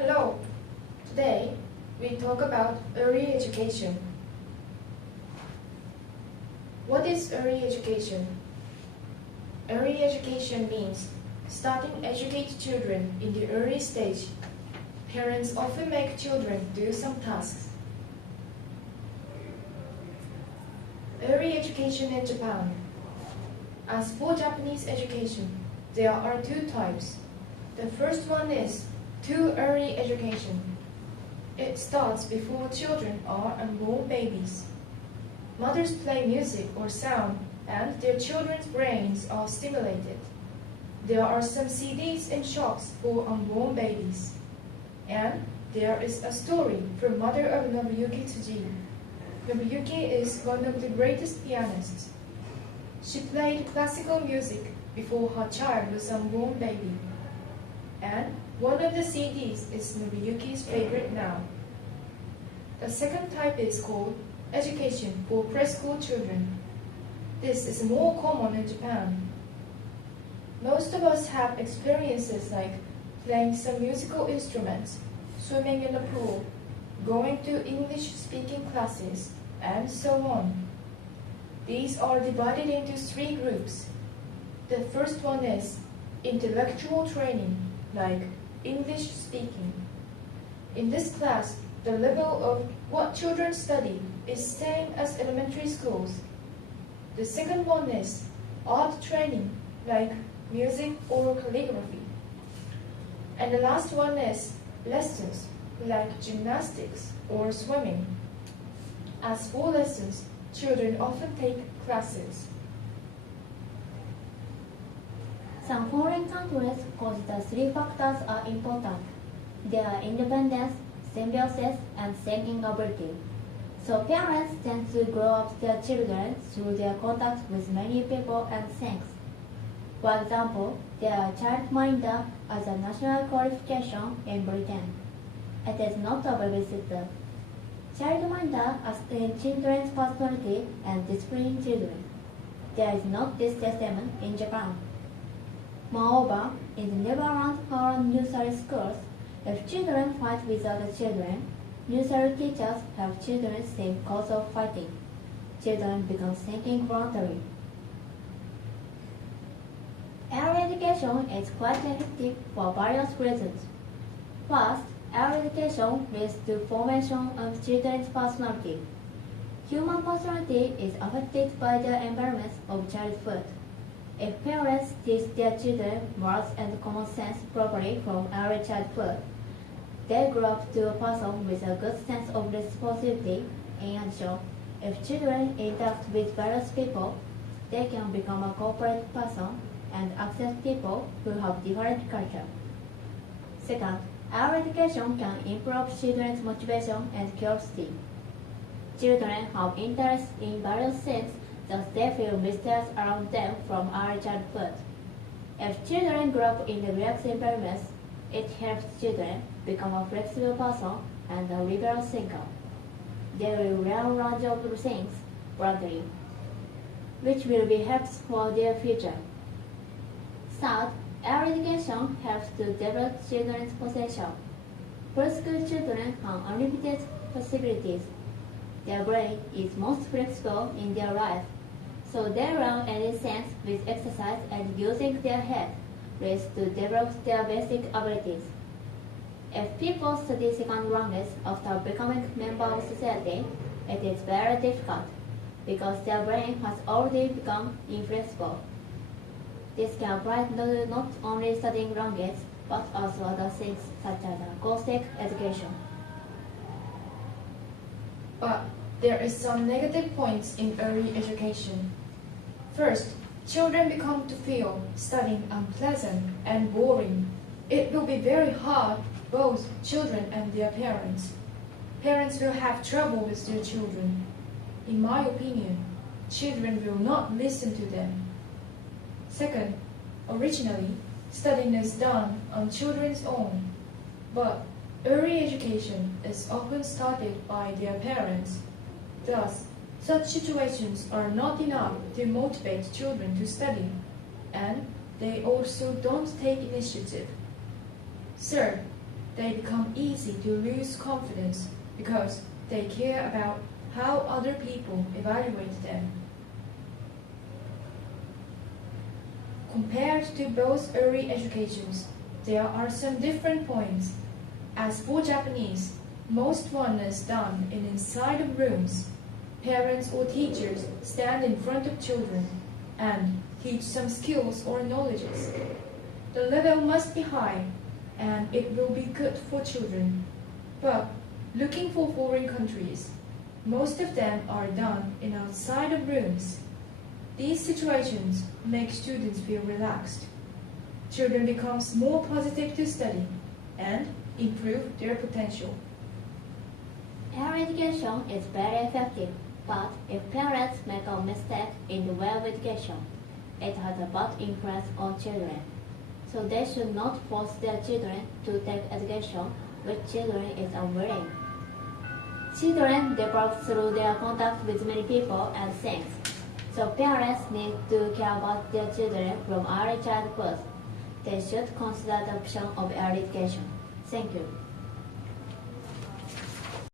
Hello. Today, we talk about early education. What is early education? Early education means starting to educate children in the early stage. Parents often make children do some tasks. Early education in Japan. As for Japanese education, there are two types. The first one is too early education. It starts before children are unborn babies. Mothers play music or sound, and their children's brains are stimulated. There are some CDs in shops for unborn babies. And there is a story from mother of Nobuyuki Tsuji. Nobuyuki is one of the greatest pianists. She played classical music before her child was unborn baby. And one of the CDs is Nobuyuki's favorite now. The second type is called education for preschool children. This is more common in Japan. Most of us have experiences like playing some musical instruments, swimming in the pool, going to English-speaking classes, and so on. These are divided into three groups. The first one is intellectual training, like English speaking. In this class, the level of what children study is same as elementary schools. The second one is art training, like music or calligraphy. And the last one is lessons, like gymnastics or swimming. As for lessons, children often take classes. Some foreign countries consider three factors are important. Their independence, symbiosis, and thinking ability. So parents tend to grow up their children through their contact with many people and things. For example, there are childminder as a national qualification in Britain. It is not a babysitter. Childminder asks children's personality and discipline children. There is not this system in Japan. Moreover, in the Neverland foreign nursery schools, if children fight with other children, nursery teachers have children think cause of fighting. Children become thinking voluntary. Early education is quite effective for various reasons. First, early education leads to formation of children's personality. Human personality is affected by the environment of childhood. If parents teach their children morals and common sense properly from early childhood, they grow up to a person with a good sense of responsibility. In addition, if children interact with various people, they can become a corporate person and accept people who have different culture. Second, early education can improve children's motivation and curiosity. Children have interest in various things that they feel mysterious around them from early childhood. If children grow up in a relaxed environment, it helps children become a flexible person and a liberal thinker. They will learn a range of things broadly, which will be helpful for their future. Third, early education helps to develop children's potential. Preschool children have unlimited possibilities. Their brain is most flexible in their life, so they learn any sense with exercise and using their head ways to develop their basic abilities. If people study second language after becoming member of society, it is very difficult because their brain has already become inflexible. This can apply to not only studying language, but also other things such as acoustic education. But there is some negative points in early education. First, children become to feel studying unpleasant and boring. It will be very hard for both children and their parents. Parents will have trouble with their children. In my opinion, children will not listen to them. Second, originally, studying is done on children's own, but early education is often started by their parents. Thus, such situations are not enough to motivate children to study, and they also don't take initiative. Third, they become easy to lose confidence because they care about how other people evaluate them. Compared to both early educations, there are some different points. As for Japanese, most one is done inside of rooms. Parents or teachers stand in front of children and teach some skills or knowledges. The level must be high, and it will be good for children. But looking for foreign countries, most of them are done in outside of rooms. These situations make students feel relaxed. Children become more positive to study and improve their potential. Air education is very effective, but if parents make a mistake in the way of education, it has a bad influence on children. So they should not force their children to take education which children is unwilling. Children develop through their contact with many people and things. So parents need to care about their children from early childhood. They should consider the option of early education. Thank you.